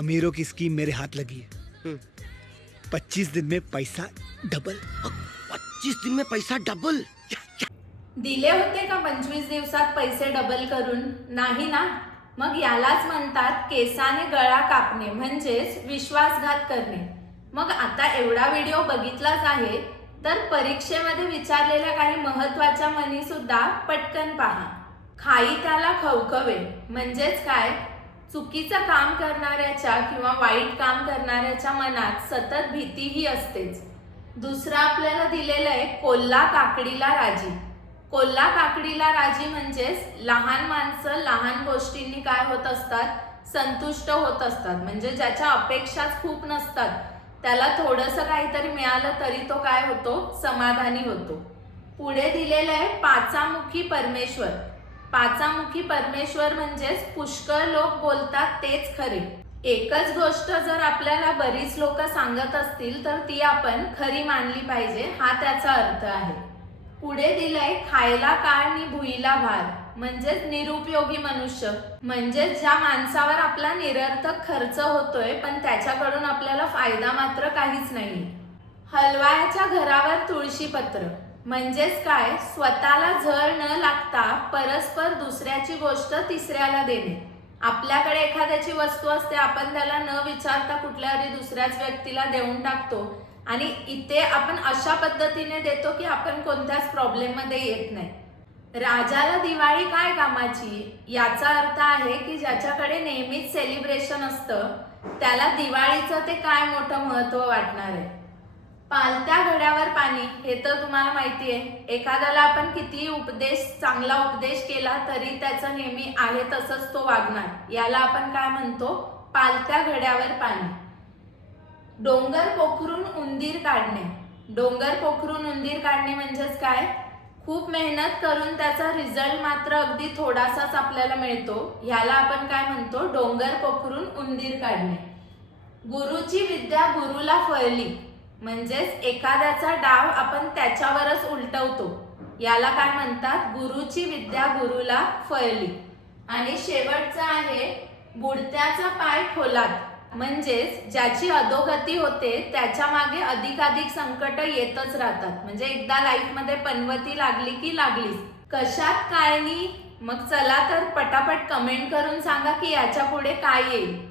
अमीरों की स्कीम मेरे हाथ लगी है। पच्चीस दिन में पैसा डबल पच्चीस दिन में पैसा डबल दिले होते का पंचवीस दिवसात पैसे डबल करून? नाही ना? मग यालाच म्हणतात केसाने गळा कापणे म्हणजेच विश्वासघात करणे. मग आता एवढा व्हिडिओ बघितलाच आहे तर परीक्षेमध्ये विचारलेल्या काही महत्त्वाच्या म्हणी सुद्धा पटकन पहा. खाई त्याला खवखवे म्हणजेच काय? चुकीचं काम करणाऱ्याच्या किंवा वाईट काम करणाऱ्याच्या मनात सतत भीतीही असतेच. दुसरा आपल्याला दिलेलं आहे कोल्हा काकडीला राजी. कोल्हा काकडीला राजी म्हणजेच लहान माणसं लहान गोष्टींनी काय होत असतात? संतुष्ट होत असतात. म्हणजे ज्याच्या अपेक्षाच खूप नसतात. त्याला थोडंसं काहीतरी मिळालं तरी तो काय होतो? समाधानी होतो. पुढे दिलेलं आहे पाचामुखी परमेश्वर. पाचामुखी परमेश्वर म्हणजेच पुष्कळ लोक बोलतात तेच खरे. एकच गोष्ट जर आपल्याला बरीच लोक सांगत असतील तर ती आपण खरी मानली पाहिजे हा त्याचा अर्थ आहे. पुढे दिलंय खायला काळ आणि भुईला भार म्हणजेच निरुपयोगी मनुष्य. म्हणजेच ज्या माणसावर आपला निरर्थक खर्च होतोय पण त्याच्याकडून आपल्याला फायदा मात्र काहीच नाही हलवायाच्या घरावर तुळशी पत्र म्हणजेच काय? स्वतःला झळ न लागता परस्पर दुसऱ्याची गोष्ट तिसऱ्याला देणे. आपल्याकडे एखाद्याची वस्तू असते आपण त्याला न विचारता कुठल्या तरी दुसऱ्याच व्यक्तीला देऊन टाकतो. आणि इथे आपण अशा पद्धतीने देतो की आपण कोणत्याच प्रॉब्लेममध्ये येत नाही. राजाला दिवाळी काय कामाची? याचा अर्थ आहे की ज्याच्याकडे नेहमीच सेलिब्रेशन असतं त्याला दिवाळीचं ते काय मोठं महत्त्व वाटणार आहे? पालत्या घड्यावर पाणी हे तर तुम्हाला माहिती आहे एखाद्याला आपण कितीही उपदेश चांगला उपदेश केला तरी त्याचं नेहमी आहे तसंच तो वागणार. याला आपण काय म्हणतो? पालत्या घड्यावर पाणी. डोंगर पोखरून उंदीर काढणे. डोंगर पोखरून उंदीर काढणे म्हणजेच काय? खूप मेहनत करून त्याचा रिझल्ट मात्र अगदी थोडासाच आपल्याला मिळतो. ह्याला आपण काय म्हणतो? डोंगर पोखरून उंदीर काढणे. गुरुची विद्या गुरुला फळली. म्हणजेच एखाद्याचा डाव आपण त्याच्यावरच उलटवतो. याला काय म्हणतात? गुरुची विद्या गुरुला फळली. आणि शेवटचं आहे बुडत्याचा पाय खोलात. म्हणजेच ज्याची अधोगती होते त्याच्यामागे अधिकाधिक संकट येतच राहतात. म्हणजे एकदा लाईफमध्ये पनवती लागली की लागलीच. कशात काय नाही मग चला तर पटापट कमेंट करून सांगा की याच्यापुढे काय येईल.